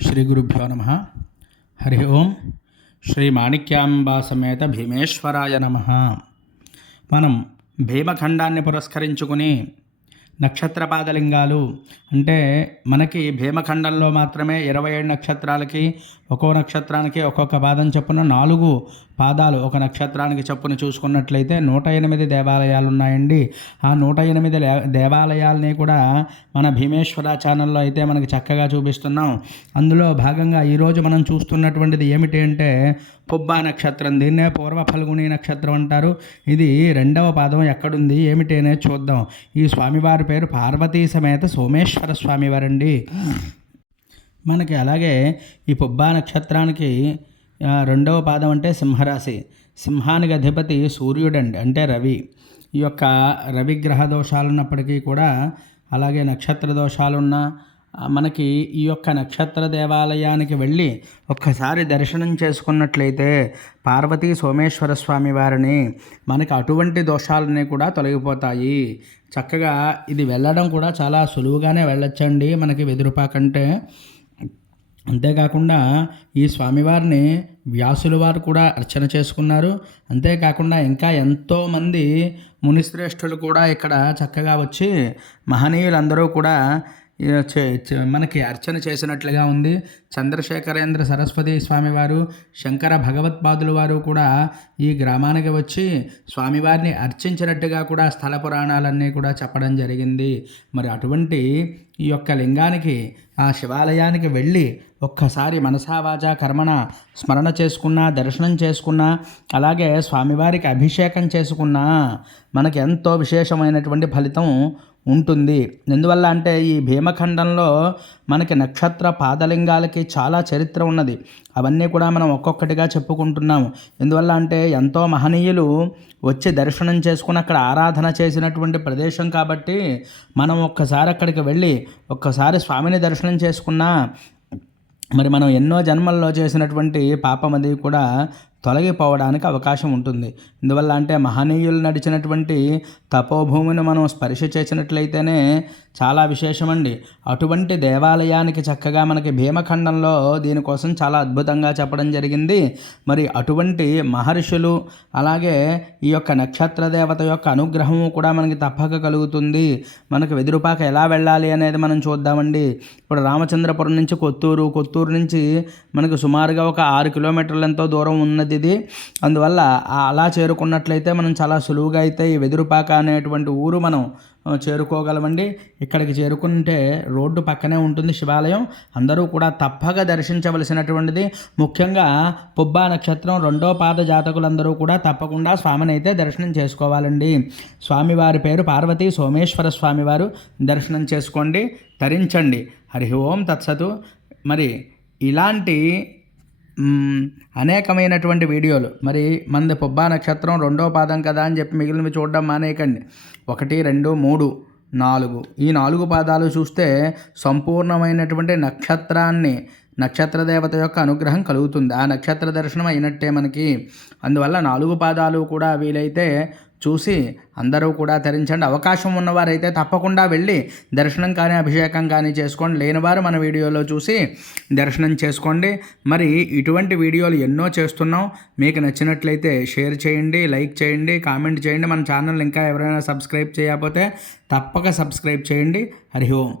శ్రీ గురుభ్యో నమ హరి ఓం శ్రీ మాణిక్యాంబా సమేత భీమేశ్వరాయ నమ మనం భీమఖండాన్ని పురస్కరించుకుని నక్షత్రపాదలింగాలు అంటే మనకి భీమఖండంలో మాత్రమే ఇరవై ఏడు నక్షత్రాలకి ఒక్కో నక్షత్రానికి ఒక్కొక్క పాదం చొప్పున నాలుగు పాదాలు ఒక నక్షత్రానికి చొప్పున చూసుకున్నట్లయితే నూట ఎనిమిది దేవాలయాలు ఉన్నాయండి ఆ నూట ఎనిమిది దేవాలయాలని దేవాలయాల్ని కూడా మన భీమేశ్వర ఛానల్లో అయితే మనకి చక్కగా చూపిస్తున్నాం. అందులో భాగంగా ఈరోజు మనం చూస్తున్నటువంటిది ఏమిటి అంటే పుబ్బా నక్షత్రం. దీన్నే పూర్వ ఫల్గుణి నక్షత్రం అంటారు. ఇది రెండవ పాదం ఎక్కడుంది ఏమిటి అనేది చూద్దాం. ఈ స్వామివారి పేరు పార్వతీ సమేత సోమేశ్వర స్వామివారండి. మనకి అలాగే ఈ పుబ్బా నక్షత్రానికి రెండవ పాదం అంటే సింహరాశి. సింహానికి అధిపతి సూర్యుడండి అంటే రవి. ఈ యొక్క రవి గ్రహ దోషాలు ఉన్నప్పటికీ కూడా అలాగే నక్షత్ర దోషాలున్న మనకి ఈ యొక్క నక్షత్ర దేవాలయానికి వెళ్ళి ఒక్కసారి దర్శనం చేసుకున్నట్లయితే పార్వతీ సోమేశ్వర స్వామి వారిని మనకి అటువంటి దోషాలన్నీ కూడా తొలగిపోతాయి. చక్కగా ఇది వెళ్ళడం కూడా చాలా సులువుగానే వెళ్ళొచ్చండి. మనకి వెదురుపాకంటే అంతేకాకుండా ఈ స్వామివారిని వ్యాసుల వారు కూడా అర్చన చేసుకున్నారు. అంతేకాకుండా ఇంకా ఎంతోమంది మునిశ్రేష్ఠులు కూడా ఇక్కడ చక్కగా వచ్చి మహనీయులందరూ కూడా మనకి అర్చన చేసినట్లుగా ఉంది. చంద్రశేఖరేంద్ర సరస్వతి స్వామివారు శంకర భగవత్పాదుల వారు కూడా ఈ గ్రామానికి వచ్చి స్వామివారిని అర్చించినట్టుగా కూడా స్థల పురాణాలన్నీ కూడా చెప్పడం జరిగింది. మరి అటువంటి ఈ యొక్క లింగానికి ఆ శివాలయానికి వెళ్ళి ఒక్కసారి మనసావాచ కర్మణ స్మరణ చేసుకున్నా దర్శనం చేసుకున్నా అలాగే స్వామివారికి అభిషేకం చేసుకున్నా మనకి ఎంతో విశేషమైనటువంటి ఫలితం ఉంటుంది. ఎందువల్ల అంటే ఈ భీమఖండంలో మనకి నక్షత్ర పాదలింగాలకి చాలా చరిత్ర ఉన్నది. అవన్నీ కూడా మనం ఒక్కొక్కటిగా చెప్పుకుంటున్నాము. ఎందువల్ల అంటే ఎంతో మహనీయులు వచ్చి దర్శనం చేసుకుని అక్కడ ఆరాధన చేసినటువంటి ప్రదేశం కాబట్టి మనం ఒక్కసారి అక్కడికి వెళ్ళి ఒక్కసారి స్వామిని దర్శనం చేసుకున్నా మరి మనం ఎన్నో జన్మల్లో చేసినటువంటి పాపం అది కూడా తొలగిపోవడానికి అవకాశం ఉంటుంది. ఇందువల్ల అంటే మహనీయులు నడిచినటువంటి తపోభూమిని మనం స్పర్శ చేసినట్లయితేనే చాలా విశేషమండి. అటువంటి దేవాలయానికి చక్కగా మనకి భీమఖండంలో దీనికోసం చాలా అద్భుతంగా చెప్పడం జరిగింది. మరి అటువంటి మహర్షులు అలాగే ఈ యొక్క నక్షత్ర దేవత యొక్క అనుగ్రహము కూడా మనకి తప్పక కలుగుతుంది. మనకి వెదురుపాక ఎలా వెళ్ళాలి అనేది మనం చూద్దామండి. ఇప్పుడు రామచంద్రపురం నుంచి కొత్తూరు కొత్తూరు నుంచి మనకు సుమారుగా ఒక ఆరు కిలోమీటర్ల ఎంతో దూరం ఉన్నది. ఇది అందువల్ల అలా చేరుకున్నట్లయితే మనం చాలా సులువుగా అయితే ఈ వెదురుపాక అనేటువంటి ఊరు మనం చేరుకోగలమండి. ఇక్కడికి చేరుకుంటే రోడ్డు పక్కనే ఉంటుంది శివాలయం. అందరూ కూడా తప్పక దర్శించవలసినటువంటిది. ముఖ్యంగా పుబ్బా నక్షత్రం రెండో పాద జాతకులందరూ కూడా తప్పకుండా స్వామిని అయితే దర్శనం చేసుకోవాలండి. స్వామివారి పేరు పార్వతీ సోమేశ్వర స్వామివారు దర్శనం చేసుకోండి. తరించండి. హరి ఓం తత్సతు. మరి ఇలాంటి అనేకమైనటువంటి వీడియోలు. మరి మంది పుబ్బా నక్షత్రం రెండో పాదం కదా అని చెప్పి మిగిలినవి చూడడం మానేయకండి. ఒకటి రెండు మూడు నాలుగు. ఈ నాలుగు పాదాలు చూస్తే సంపూర్ణమైనటువంటి నక్షత్రాన్ని నక్షత్ర దేవత యొక్క అనుగ్రహం కలుగుతుంది. ఆ నక్షత్ర దర్శనం అయినట్టే మనకి. అందువల్ల నాలుగు పాదాలు కూడా వీలైతే చూసి అందరూ కూడా ధరించండి. అవకాశం ఉన్నవారైతే తప్పకుండా వెళ్ళి దర్శనం కానీ అభిషేకం కానీ చేసుకోండి. లేనివారు మన వీడియోలో చూసి దర్శనం చేసుకోండి. మరి ఇటువంటి వీడియోలు ఎన్నో చేస్తున్నాం. మీకు నచ్చినట్లయితే షేర్ చేయండి లైక్ చేయండి కామెంట్ చేయండి. మన ఛానల్ ఇంకా ఎవరైనా సబ్స్క్రైబ్ చేయకపోతే తప్పక సబ్స్క్రైబ్ చేయండి. హరి ఓం.